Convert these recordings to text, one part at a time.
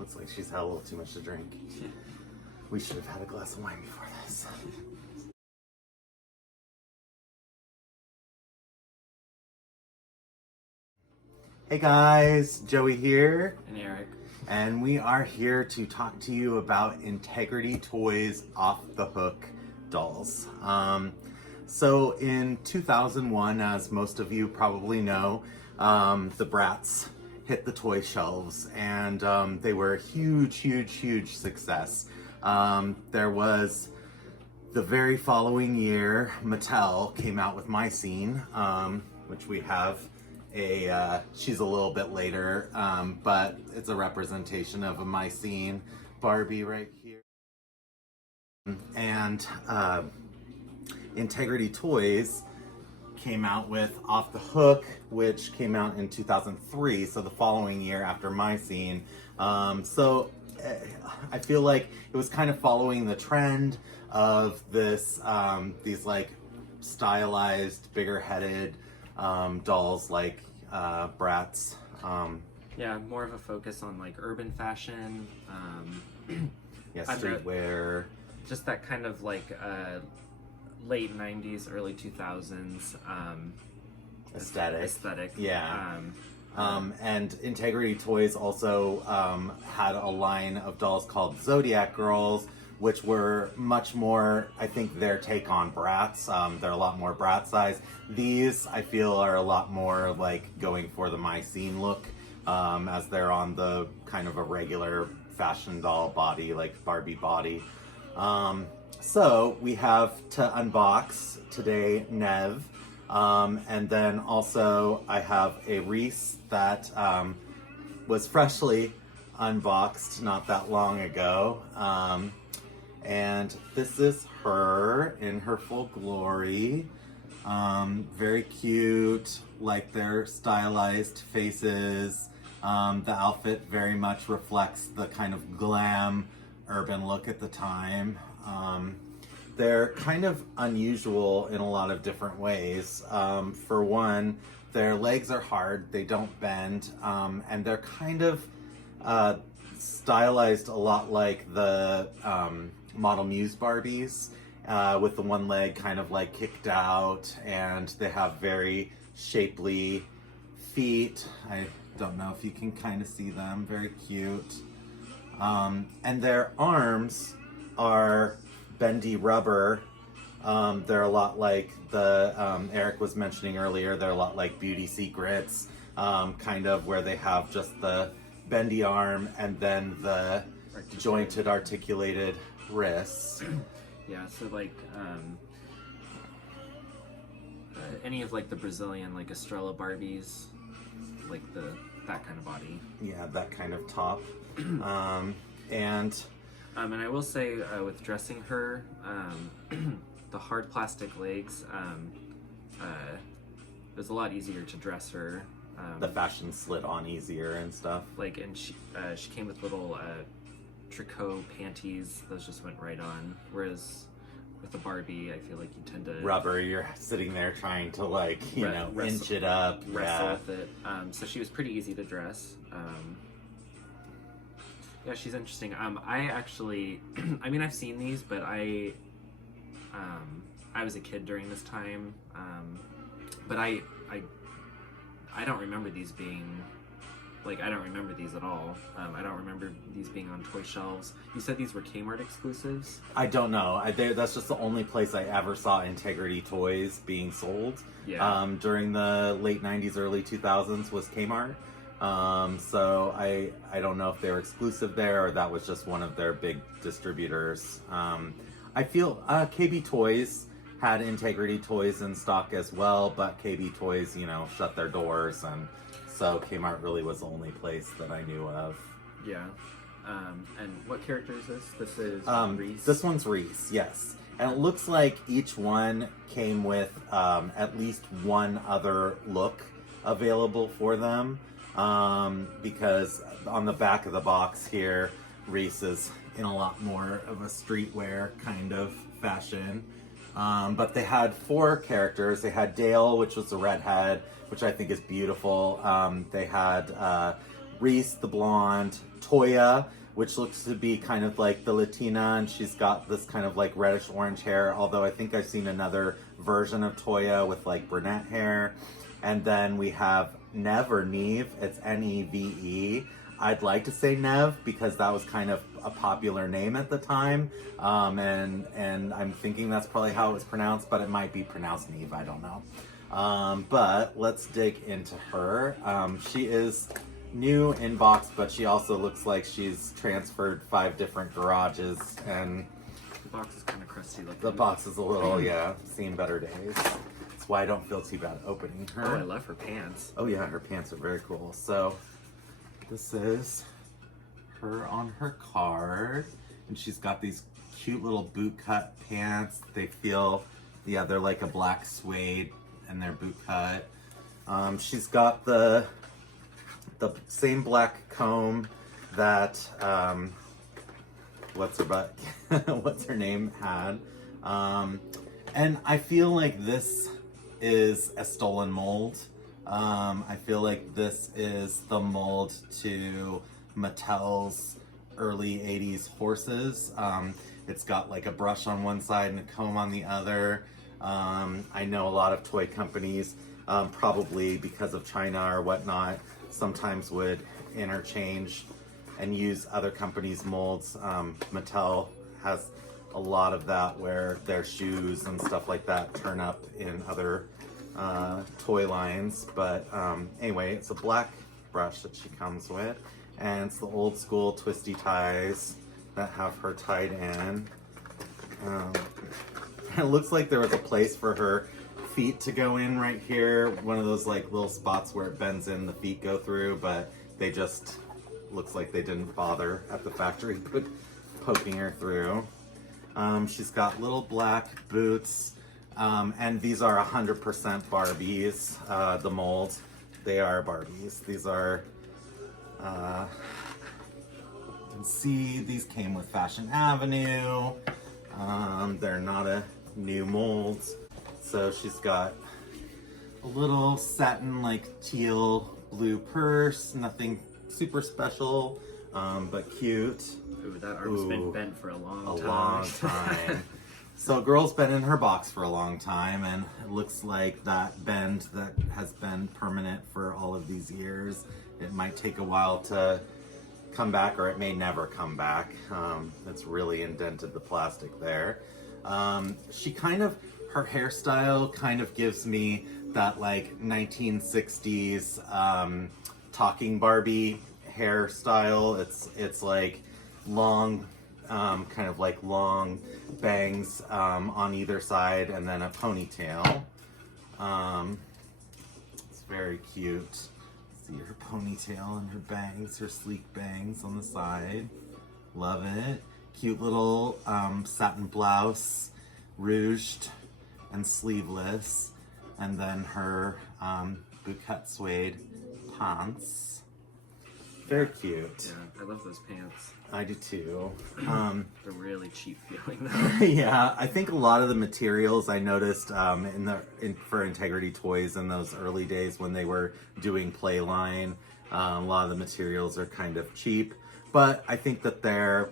Looks like she's had a little too much to drink. We should have had a glass of wine before this. Hey guys, Joey here. And Eric. And we are here to talk to you about Integrity Toys Off the Hook dolls. So in 2001, as most of you probably know, the Bratz hit the toy shelves, and they were a huge success. There was the very following year, Mattel came out with My Scene, which we have she's a little bit later, but it's a representation of a My Scene Barbie right here. And Integrity Toys came out with Off the Hook, which came out in 2003, so the following year after My Scene. So I feel like it was kind of following the trend of this, these like stylized, bigger-headed dolls like Bratz. Yeah, more of a focus on like urban fashion. Yeah, streetwear. Just that kind of like late 90s, early 2000s aesthetic. Yeah. And Integrity Toys also had a line of dolls called Zodiac Girls, which were much more, I think, their take on Bratz. They're a lot more Bratz size. These, I feel, are a lot more like going for the My Scene look, as they're on the kind of a regular fashion doll body, like Barbie body. So we have to unbox today Neve, and then also I have a Reese that was freshly unboxed not that long ago. And this is her in her full glory. Very cute, like their stylized faces. The outfit very much reflects the kind of glam urban look at the time. They're kind of unusual in a lot of different ways. For one, their legs are hard, they don't bend, and they're kind of stylized a lot like the Model Muse Barbies, with the one leg kind of like kicked out, and they have very shapely feet. I don't know if you can kind of see them, very cute. And their arms are bendy rubber. They're a lot like the, Eric was mentioning earlier, they're a lot like Beauty Secrets, kind of where they have just the bendy arm and then the jointed articulated wrists. Yeah, so like any of like the Brazilian like Estrella Barbies, like that kind of body. Yeah, that kind of top. And I will say with dressing her, the hard plastic legs, it was a lot easier to dress her. The fashion slid on easier and stuff. Like, and she came with little tricot panties. Those just went right on. Whereas with the Barbie, I feel like you tend to rubber. You're sitting there trying to like inch it up, wrestle with it. So she was pretty easy to dress. Yeah, she's interesting. I actually, I mean, I've seen these, but I was a kid during this time, but I don't remember these being, like, I don't remember these at all. I don't remember these being on toy shelves. You said these were Kmart exclusives? I don't know. That's just the only place I ever saw Integrity Toys being sold. Yeah. During the late 90s, early 2000s was Kmart. So I don't know if they were exclusive there or that was just one of their big distributors. I feel KB Toys had Integrity Toys in stock as well, but KB Toys, shut their doors, and so Kmart really was the only place that I knew of. Yeah. And what character is this? This is Reese? This one's Reese, yes. And it looks like each one came with at least one other look available for them. Because on the back of the box here, Reese is in a lot more of a streetwear kind of fashion. But they had 4 characters. They had Dale, which was the redhead, which I think is beautiful. They had Reese, the blonde, Toya, which looks to be kind of like the Latina, and she's got this kind of like reddish orange hair, although I think I've seen another version of Toya with like brunette hair. And then we have Neve or Neve, it's Neve. I'd like to say Neve because that was kind of a popular name at the time, and I'm thinking that's probably how it was pronounced, but it might be pronounced Neve, I don't know. But let's dig into her. She is new in box, but she also looks like she's transferred 5 different garages, and The box is kind of crusty looking. the box is a little, yeah, seen better days. That's why I don't feel too bad opening her. Oh, I love her pants. Oh yeah, her pants are very cool. So this is her on her card, and she's got these cute little boot cut pants. They feel, yeah, they're like a black suede, and they're boot cut. She's got the same black comb that what's her name had, and I feel like this is a stolen mold. I feel like this is the mold to Mattel's early 80s horses. It's got like a brush on one side and a comb on the other. I know a lot of toy companies, probably because of China or whatnot, sometimes would interchange and use other companies' molds. Mattel has a lot of that where their shoes and stuff like that turn up in other toy lines. But anyway, it's a black brush that she comes with, and it's the old school twisty ties that have her tied in. It looks like there was a place for her feet to go in right here, one of those like little spots where it bends in, the feet go through, but they just looks like they didn't bother at the factory poking her through. She's got little black boots, and these are 100% Barbies. The mold, they are Barbies. These are, you can see these came with Fashion Avenue. They're not a new mold. So she's got a little satin like teal blue purse, nothing super special, but cute. Ooh, that arm's been bent for a long time. A long time. So girl's been in her box for a long time, and it looks like that bend that has been permanent for all of these years, it might take a while to come back, or it may never come back. It's really indented the plastic there. She kind of, her hairstyle kind of gives me that like 1960s talking Barbie hairstyle. It's like long, kind of like long bangs on either side, and then a ponytail. It's very cute. See her ponytail and her bangs, her sleek bangs on the side. Love it. Cute little satin blouse, rouged and sleeveless, and then her bouquet suede pants. Very cute. Yeah, I love those pants. I do too. They're really cheap feeling though. Yeah, I think a lot of the materials I noticed for Integrity Toys in those early days when they were doing Playline, a lot of the materials are kind of cheap, but I think that their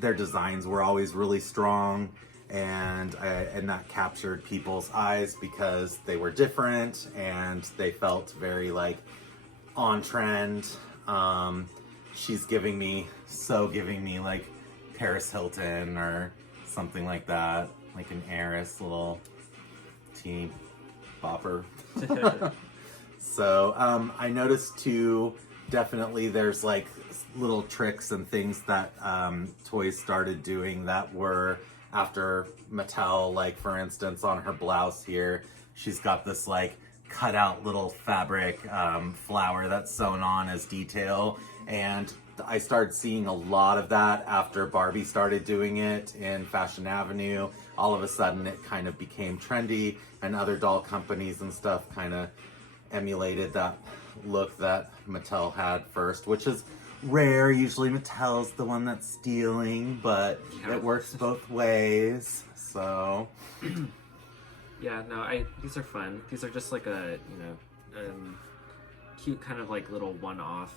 designs were always really strong, and that captured people's eyes because they were different and they felt very like on trend. She's giving me like Paris Hilton or something like that, like an heiress, little teeny bopper. So I noticed too, definitely there's like little tricks and things that toys started doing that were after Mattel. Like for instance, on her blouse here, she's got this like cut out little fabric flower that's sewn on as detail, and I started seeing a lot of that after Barbie started doing it in Fashion Avenue. All of a sudden it kind of became trendy, and other doll companies and stuff kind of emulated that look that Mattel had first, which is rare. Usually Mattel's the one that's stealing, but Yeah. it works both ways. So Yeah, no, these are fun. These are just like a, cute kind of like little one-off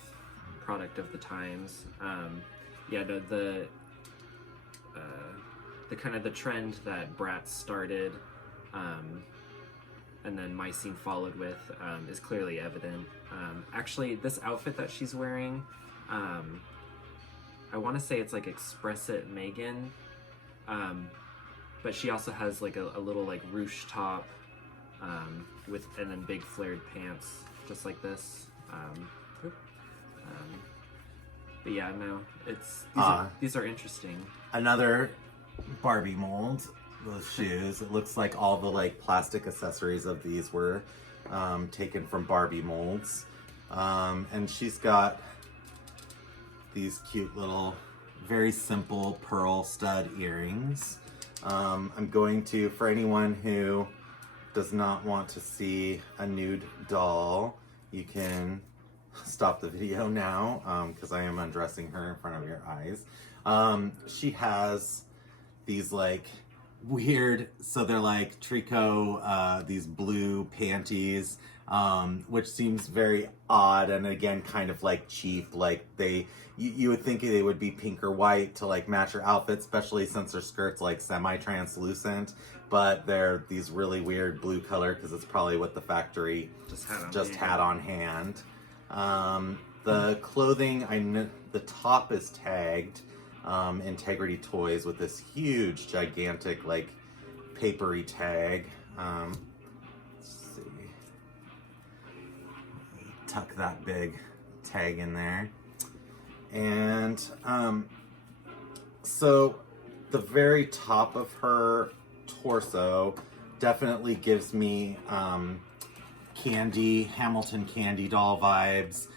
product of the times. Yeah, the kind of the trend that Bratz started, and then Mycene followed with, is clearly evident. Actually, this outfit that she's wearing, I want to say it's like Express It Megan, but she also has like a little like ruche top, with, and then big flared pants, just like this. But yeah, no, these are interesting. Another Barbie mold, those shoes. It looks like all the like plastic accessories of these were taken from Barbie molds. And she's got these cute little, very simple pearl stud earrings. I'm going to, for anyone who does not want to see a nude doll, you can stop the video now, because I am undressing her in front of your eyes. She has these like weird, so they're like tricot, these blue panties, which seems very odd, and again kind of like cheap. Like you would think they would be pink or white to like match her outfit, especially since her skirt's like semi-translucent, but they're these really weird blue color because it's probably what the factory just had on hand. The clothing, the top is tagged Integrity Toys with this huge, gigantic, like papery tag. Let's see. Tuck that big tag in there. And so the very top of her torso definitely gives me Hamilton candy doll vibes,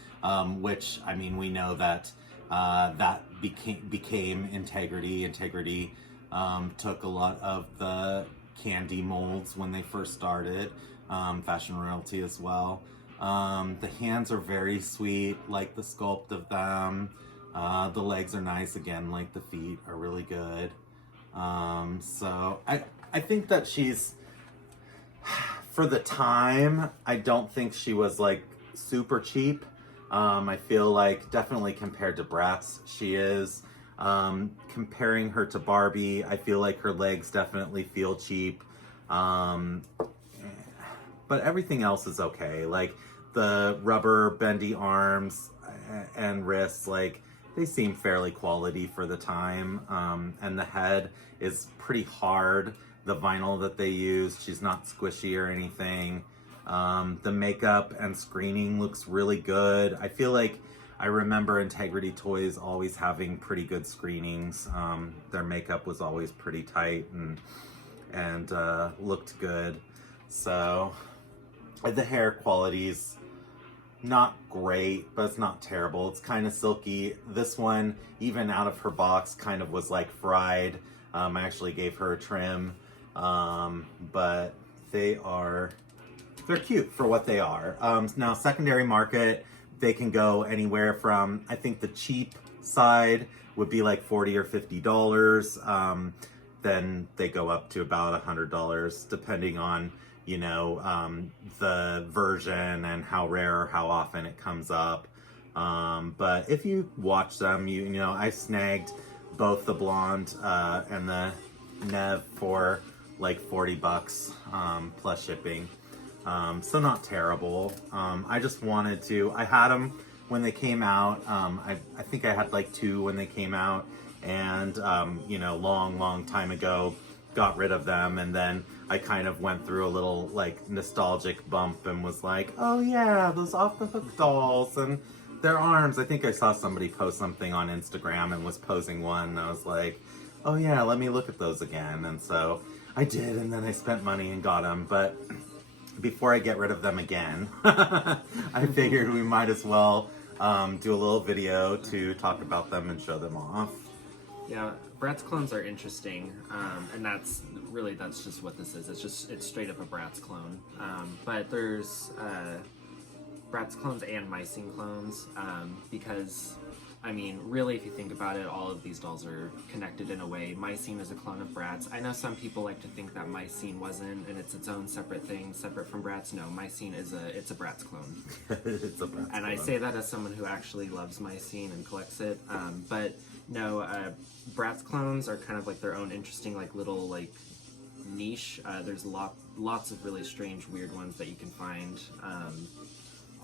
which, I mean, we know that that became Integrity. Integrity took a lot of the candy molds when they first started, Fashion Royalty as well. The hands are very sweet, like the sculpt of them. The legs are nice, again, like the feet are really good. So I think that she's, for the time, I don't think she was like super cheap. I feel like definitely compared to Bratz, she is. Comparing her to Barbie, I feel like her legs definitely feel cheap. But everything else is okay. Like the rubber bendy arms and wrists, like they seem fairly quality for the time. And the head is pretty hard. The vinyl that they use, she's not squishy or anything. The makeup and screening looks really good. I feel like I remember Integrity Toys always having pretty good screenings. Their makeup was always pretty tight and looked good. So the hair quality's not great, but it's not terrible. It's kind of silky. This one, even out of her box, kind of was like fried. I actually gave her a trim, but they're cute for what they are. Now, secondary market, they can go anywhere from, I think the cheap side would be like $40 or $50. Then they go up to about $100, depending on, you know, the version and how rare or how often it comes up. But if you watch them, you know, I snagged both the blonde and the Neve for like $40 plus shipping. So not terrible. I just wanted to, I had them when they came out. I think I had like 2 when they came out, and you know, long time ago got rid of them, and then I kind of went through a little like nostalgic bump and was like, oh yeah, those off the hook dolls and their arms. I think I saw somebody post something on Instagram and was posing one, and I was like, oh yeah, let me look at those again. And so I did, and then I spent money and got them. But before I get rid of them again, I figured we might as well do a little video to talk about them and show them off. Yeah, Bratz clones are interesting, and that's just what this is. It's straight up a Bratz clone. But there's Bratz clones and Mycene clones, because I mean, really, if you think about it, all of these dolls are connected in a way. My Scene is a clone of Bratz. I know some people like to think that My Scene wasn't, and it's its own separate thing, separate from Bratz. No, My Scene is it's a Bratz clone. It's a Bratz And clone. I say that as someone who actually loves My Scene and collects it. But no, Bratz clones are kind of like their own interesting, like little like niche. There's lots of really strange, weird ones that you can find.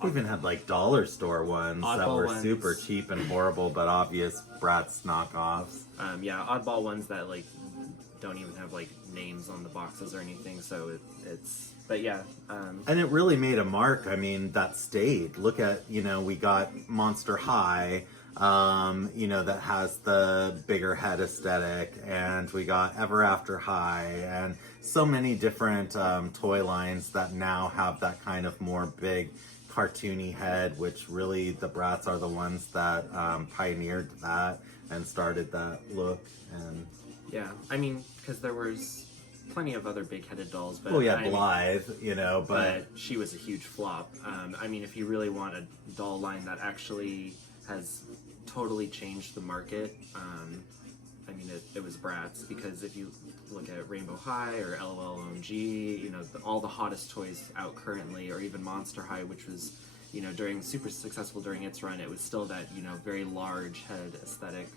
We even had like dollar store ones that Oddball were ones. super cheap and horrible, but obvious Bratz knockoffs. Yeah, oddball ones that like don't even have like names on the boxes or anything. So it's, but yeah. And it really made a mark. I mean, that stayed. Look at, we got Monster High, that has the bigger head aesthetic, and we got Ever After High, and so many different toy lines that now have that kind of more big cartoony head, which really the Bratz are the ones that pioneered that and started that look. And yeah, I mean, because there was plenty of other big-headed dolls, but Blythe, but she was a huge flop. I mean, if you really want a doll line that actually has totally changed the market, I mean, it was Bratz, because if you look at Rainbow High or LOL-OMG, all the hottest toys out currently, or even Monster High, which was, during super successful during its run, it was still that, very large head aesthetic.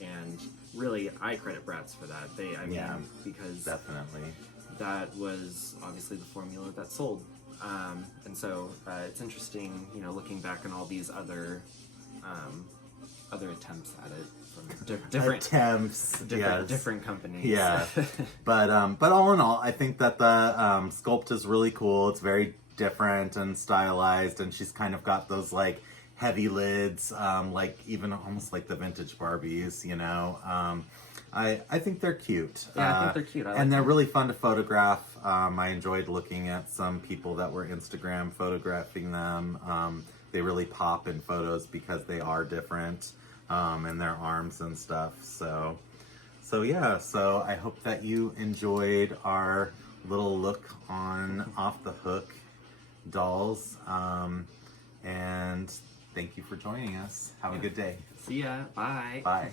And really, I credit Bratz for that. Because definitely that was obviously the formula that sold. And so it's interesting, looking back on all these other attempts at it from different companies. Yeah, but all in all, I think that the sculpt is really cool. It's very different and stylized, and she's kind of got those like heavy lids, like even almost like the vintage Barbies. I think they're cute. Yeah, I think they're cute. And they're really fun to photograph. I enjoyed looking at some people that were Instagram photographing them. They really pop in photos because they are different, and their arms and stuff. So I hope that you enjoyed our little look on Off the Hook dolls. And thank you for joining us. Have a good day. See ya. Bye. Bye.